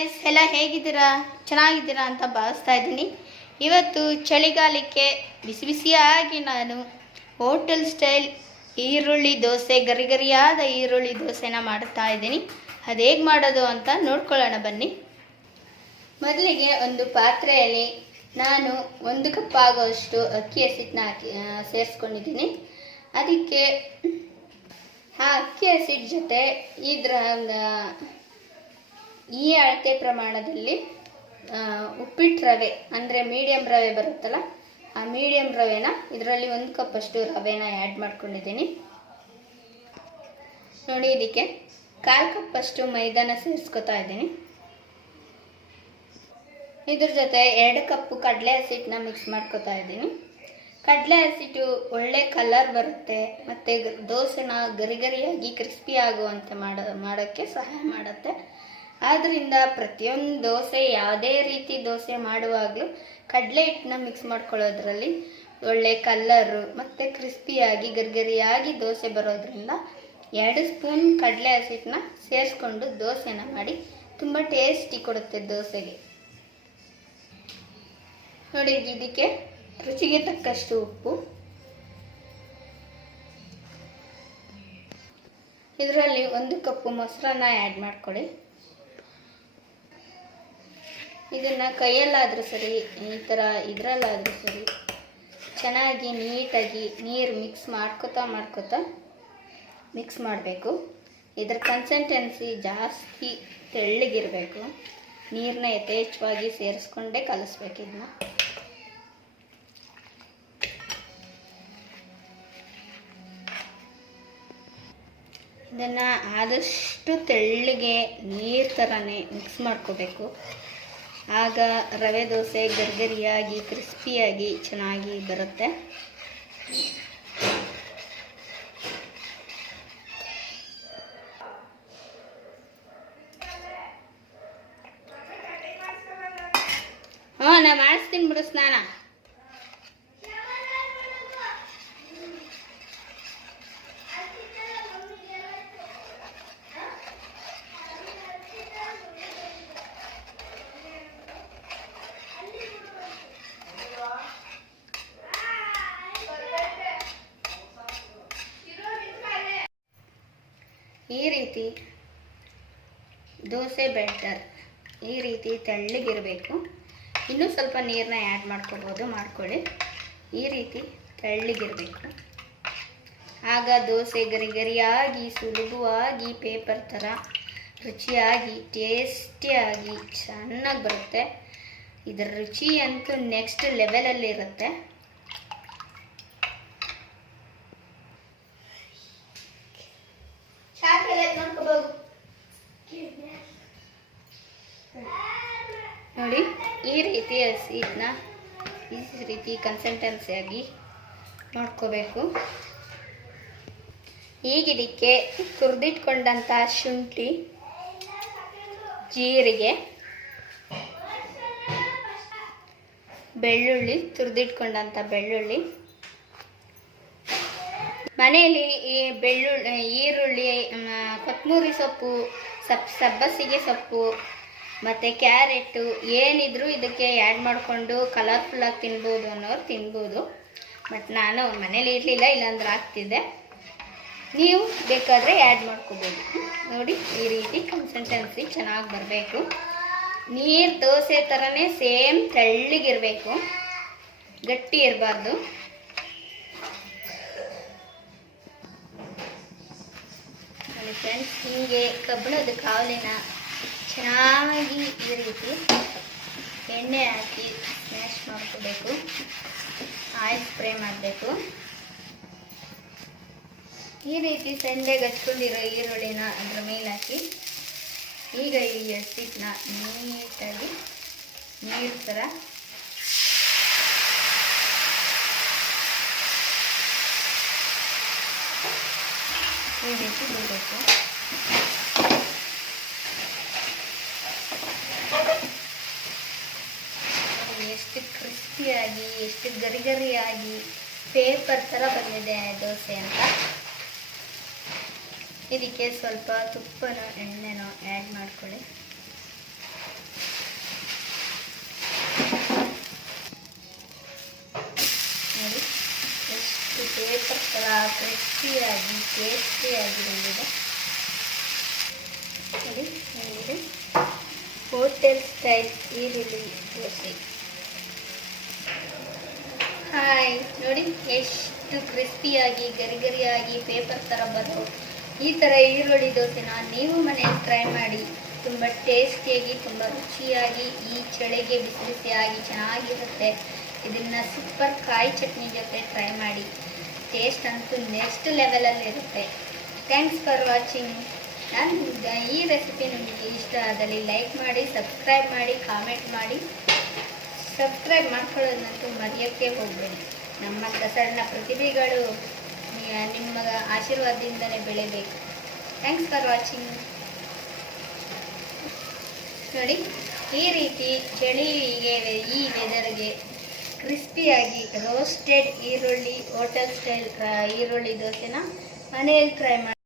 Guys, ಎಲ್ಲ ಹೇಗಿದ್ದೀರಾ? ಚೆನ್ನಾಗಿದ್ದೀರಾ ಅಂತ ಭಾವಿಸ್ತಾ ಇದ್ದೀನಿ. ಇವತ್ತು ಚಳಿಗಾಲಕ್ಕೆ ಬಿಸಿ ಬಿಸಿಯಾಗಿ ನಾನು ಹೋಟೆಲ್ ಸ್ಟೈಲ್ ಈರುಳ್ಳಿ ದೋಸೆ, ಗರಿಗರಿಯಾದ ಈರುಳ್ಳಿ ದೋಸೆನ ಮಾಡ್ತಾ ಇದ್ದೀನಿ. ಅದು ಹೇಗೆ ಮಾಡೋದು ಅಂತ ನೋಡ್ಕೊಳ್ಳೋಣ ಬನ್ನಿ. ಮೊದಲಿಗೆ ಒಂದು ಪಾತ್ರೆಯಲ್ಲಿ ನಾನು 1 ಕಪ್ ಆಗುವಷ್ಟು ಅಕ್ಕಿ ಹಸಿಟ್ಟನ್ನ ಸೇರಿಸ್ಕೊಂಡಿದ್ದೀನಿ. ಅದಕ್ಕೆ ಆ ಅಕ್ಕಿ ಹಸಿಟ್ಟು ಜೊತೆ ಈ ಅಳತೆ ಪ್ರಮಾಣದಲ್ಲಿ ಉಪ್ಪಿಟ್ಟು ರವೆ ಅಂದರೆ ಮೀಡಿಯಮ್ ರವೆ ಬರುತ್ತಲ್ಲ, ಆ ಮೀಡಿಯಮ್ ರವೆನ ಇದರಲ್ಲಿ 1 ಕಪ್ ಅಷ್ಟು ರವೆನ ಆ್ಯಡ್ ಮಾಡ್ಕೊಂಡಿದ್ದೀನಿ. ನೋಡಿ, ಇದಕ್ಕೆ 1/4 ಕಪ್ ಅಷ್ಟು ಮೈದಾನ ಸೇರಿಸ್ಕೊತಾ ಇದ್ದೀನಿ. ಇದ್ರ ಜೊತೆ 2 ಕಪ್ ಕಡಲೆ ಹಸಿಟ್ಟನ್ನ ಮಿಕ್ಸ್ ಮಾಡ್ಕೊತಾ ಇದ್ದೀನಿ. ಕಡಲೆ ಹಸಿಟ್ಟು ಒಳ್ಳೆ ಕಲರ್ ಬರುತ್ತೆ ಮತ್ತು ದೋಸೆನ ಗರಿಗರಿಯಾಗಿ ಕ್ರಿಸ್ಪಿ ಆಗುವಂತೆ ಮಾಡೋಕ್ಕೆ ಸಹಾಯ ಮಾಡುತ್ತೆ. ಆದ್ದರಿಂದ ಪ್ರತಿಯೊಂದು ದೋಸೆ, ಯಾವುದೇ ರೀತಿ ದೋಸೆ ಮಾಡುವಾಗಲೂ ಕಡಲೆ ಹಿಟ್ಟನ್ನ ಮಿಕ್ಸ್ ಮಾಡ್ಕೊಳ್ಳೋದ್ರಲ್ಲಿ ಒಳ್ಳೆ ಕಲ್ಲರು ಮತ್ತು ಕ್ರಿಸ್ಪಿಯಾಗಿ ಗರಿಗರಿಯಾಗಿ ದೋಸೆ ಬರೋದ್ರಿಂದ 2 ಸ್ಪೂನ್ ಕಡಲೆ ಹಸಿಟ್ಟನ್ನ ಸೇರಿಸ್ಕೊಂಡು ದೋಸೆನ ಮಾಡಿ ತುಂಬ ಟೇಸ್ಟಿ ಕೊಡುತ್ತೆ ದೋಸೆಗೆ. ನೋಡಿ, ಇದಕ್ಕೆ ರುಚಿಗೆ ತಕ್ಕಷ್ಟು ಉಪ್ಪು, ಇದರಲ್ಲಿ 1 ಕಪ್ ಮೊಸರನ್ನ ಆ್ಯಡ್ ಮಾಡ್ಕೊಳ್ಳಿ. ಇದನ್ನು ಕೈಯಲ್ಲಾದರೂ ಸರಿ, ಈ ಥರ ಇದರಲ್ಲಾದರೂ ಸರಿ ಚೆನ್ನಾಗಿ ನೀಟಾಗಿ ನೀರು ಮಿಕ್ಸ್ ಮಾಡ್ಕೊತಾ ಮಿಕ್ಸ್ ಮಾಡಬೇಕು. ಇದರ ಕನ್ಸಿಸ್ಟೆನ್ಸಿ ಜಾಸ್ತಿ ತೆಳ್ಳಗಿರಬೇಕು. ನೀರನ್ನ ಯಥೇಚ್ಛವಾಗಿ ಸೇರಿಸ್ಕೊಂಡೇ ಕಲಿಸ್ಬೇಕು. ಇದನ್ನು ಆದಷ್ಟು ತೆಳ್ಳಗೆ ನೀರು ಥರನೇ ಮಿಕ್ಸ್ ಮಾಡ್ಕೋಬೇಕು. ಆಗ ರವೆ ದೋಸೆ ಗರಿಗರಿಯಾಗಿ ಕ್ರಿಸ್ಪಿಯಾಗಿ ಚೆನ್ನಾಗಿ ಬರುತ್ತೆ. ನಾ ಮಾಡಿಸ್ತೀನಿ ಬಿಡು ಸ್ನಾನ. ಈ ರೀತಿ ದೋಸೆ ಬ್ಯಾಟರ್ ಈ ರೀತಿ ತೆಳ್ಳಗಿರಬೇಕು. ಇನ್ನೂ ಸ್ವಲ್ಪ ನೀರನ್ನ ಆ್ಯಡ್ ಮಾಡ್ಕೊಳ್ಳಿ. ಈ ರೀತಿ ತೆಳ್ಳಗಿರಬೇಕು. ಆಗ ದೋಸೆ ಗರಿಗರಿಯಾಗಿ ಸುಲಭವಾಗಿ ಪೇಪರ್ ಥರ ರುಚಿಯಾಗಿ ಟೇಸ್ಟಿಯಾಗಿ ಚೆನ್ನಾಗಿ ಬರುತ್ತೆ. ಇದರ ರುಚಿ ಅಂತೂ ನೆಕ್ಸ್ಟ್ ಲೆವೆಲಲ್ಲಿರುತ್ತೆ. ನೋಡಿ, ಈ ರೀತಿ ಹಸಿಟ್ಟನ್ನ ಈ ರೀತಿ ಕನ್ಸಿಸ್ಟೆನ್ಸಿಯಾಗಿ ಮಾಡ್ಕೋಬೇಕು. ಈಗ ಇದಕ್ಕೆ ತುರಿದಿಟ್ಕೊಂಡಂಥ ಶುಂಠಿ, ಜೀರಿಗೆ, ಬೆಳ್ಳುಳ್ಳಿ, ತುರಿದಿಟ್ಕೊಂಡಂಥ ಬೆಳ್ಳುಳ್ಳಿ, ಮನೆಯಲ್ಲಿ ಈ ಈರುಳ್ಳಿ, ಕೊತ್ತಂಬರಿ ಸೊಪ್ಪು, ಸಬ್ಬಸಿಗೆ ಸೊಪ್ಪು ಮತ್ತು ಕ್ಯಾರೆಟು ಏನಿದ್ರು ಇದಕ್ಕೆ ಆ್ಯಡ್ ಮಾಡಿಕೊಂಡು ಕಲರ್ಫುಲ್ಲಾಗಿ ತಿನ್ಬೋದು ಅನ್ನೋರು ತಿನ್ಬೋದು. ಬಟ್ ನಾನು ಮನೇಲಿ ಇರಲಿಲ್ಲ, ಇಲ್ಲಾಂದ್ರೆ ಆಗ್ತಿದ್ದೆ. ನೀವು ಬೇಕಾದರೆ ಆ್ಯಡ್ ಮಾಡ್ಕೋಬೋದು. ನೋಡಿ, ಈ ರೀತಿ ಕನ್ಸಿಸ್ಟೆನ್ಸಿ ಚೆನ್ನಾಗಿ ಬರಬೇಕು. ನೀರು ದೋಸೆ ಥರನೇ ಸೇಮ್ ತೆಳ್ಳಗಿರಬೇಕು, ಗಟ್ಟಿ ಇರಬಾರ್ದು. ನೋಡಿ ಫ್ರೆಂಡ್ಸ್, ಹೀಗೆ ಕಬ್ಬಿಣದ ಕಾವಲಿನ ಚೆನ್ನಾಗಿ ಈ ರೀತಿ ಎಣ್ಣೆ ಹಾಕಿ ಸ್ಮ್ಯಾಶ್ ಮಾಡ್ಕೋಬೇಕು. ಆಯಿಲ್ ಸ್ಪ್ರೇ ಮಾಡಬೇಕು. ಈ ರೀತಿ ಸಣ್ಣಗೆ ಹಚ್ಕೊಂಡಿರೋ ಈರುಳ್ಳಿನ ಅದರ ಮೇಲೆ ಹಾಕಿ ಈಗ ಈ ಹಸಿಟ್ಟನ್ನ ನೀಟಾಗಿ ನೀರು ಥರ ಈ ರೀತಿ ಬಿಡಬೇಕು. ಎಷ್ಟು ಕ್ರಿಸ್ಪಿಯಾಗಿ, ಎಷ್ಟು ಗರಿಗರಿಯಾಗಿ ಪೇಪರ್ ಥರ ಬಂದಿದೆ ದೋಸೆ ಅಂತ. ಇದಕ್ಕೆ ಸ್ವಲ್ಪ ತುಪ್ಪನೋ ಎಣ್ಣೆನೋ ಆ್ಯಡ್ ಮಾಡ್ಕೊಳ್ಳಿ. ಕ್ರಿಸ್ಪಿಯಾಗಿ ಟೇಸ್ಟಿಯಾಗಿ ಬಂದಿದೆ ನೋಡಿ. ಏನಿದೆ ಹೋಟೆಲ್ ಸ್ಟೈಲ್ ಈರುಳ್ಳಿ ದೋಸೆ. ಹಾಯ್ ನೋಡಿ ಎಷ್ಟು ಕ್ರಿಸ್ಪಿಯಾಗಿ ಗರಿಗರಿಯಾಗಿ ಪೇಪರ್ ಥರ ಬರೋ ಈ ಥರ ಈರುಳ್ಳಿ ದೋಸೆನ ನೀವು ಮನೆಯಲ್ಲಿ ಟ್ರೈ ಮಾಡಿ. ತುಂಬ ಟೇಸ್ಟಿಯಾಗಿ ತುಂಬ ರುಚಿಯಾಗಿ ಈ ಚಳಿಗೆ ಬಿಸಿ ಬಿಸಿಯಾಗಿ ಚೆನ್ನಾಗಿರುತ್ತೆ. ಇದನ್ನು ಸೂಪರ್ ಕಾಯಿ ಚಟ್ನಿ ಜೊತೆ ಟ್ರೈ ಮಾಡಿ. ಟೇಸ್ಟ್ ಅಂತೂ ನೆಕ್ಸ್ಟ್ ಲೆವೆಲಲ್ಲಿರುತ್ತೆ. Thanks for watching. ಈ ರೆಸಿಪಿ ನಿಮಗೆ ಇಷ್ಟ ಆದಲ್ಲಿ ಲೈಕ್ ಮಾಡಿ, ಸಬ್ಸ್ಕ್ರೈಬ್ ಮಾಡಿ, ಕಾಮೆಂಟ್ ಮಾಡಿ. ಸಬ್ಸ್ಕ್ರೈಬ್ ಮಾಡ್ಕೊಳ್ಳೋದಂತೂ ಮರೆಯೋಕ್ಕೆ ಹೋಗಬೇಡಿ. ನಮ್ಮ ಸಣ್ಣ ಪ್ರತಿಭೆಗಳು ನಿಮ್ಮ ಆಶೀರ್ವಾದದಿಂದಲೇ ಬೆಳಿಬೇಕು. Thanks for watching. ನೋಡಿ ಈ ರೀತಿ ಚಳಿಗೆ ಈ ವೆದರ್ಗೆ ಕ್ರಿಸ್ಪಿಯಾಗಿ ರೋಸ್ಟೆಡ್ ಈರುಳ್ಳಿ ಹೋಟೆಲ್ ಸ್ಟೈಲ್ ಈರುಳ್ಳಿ ದೋಸೆನ ಮನೆಯಲ್ಲಿ ಟ್ರೈ ಮಾಡಿ.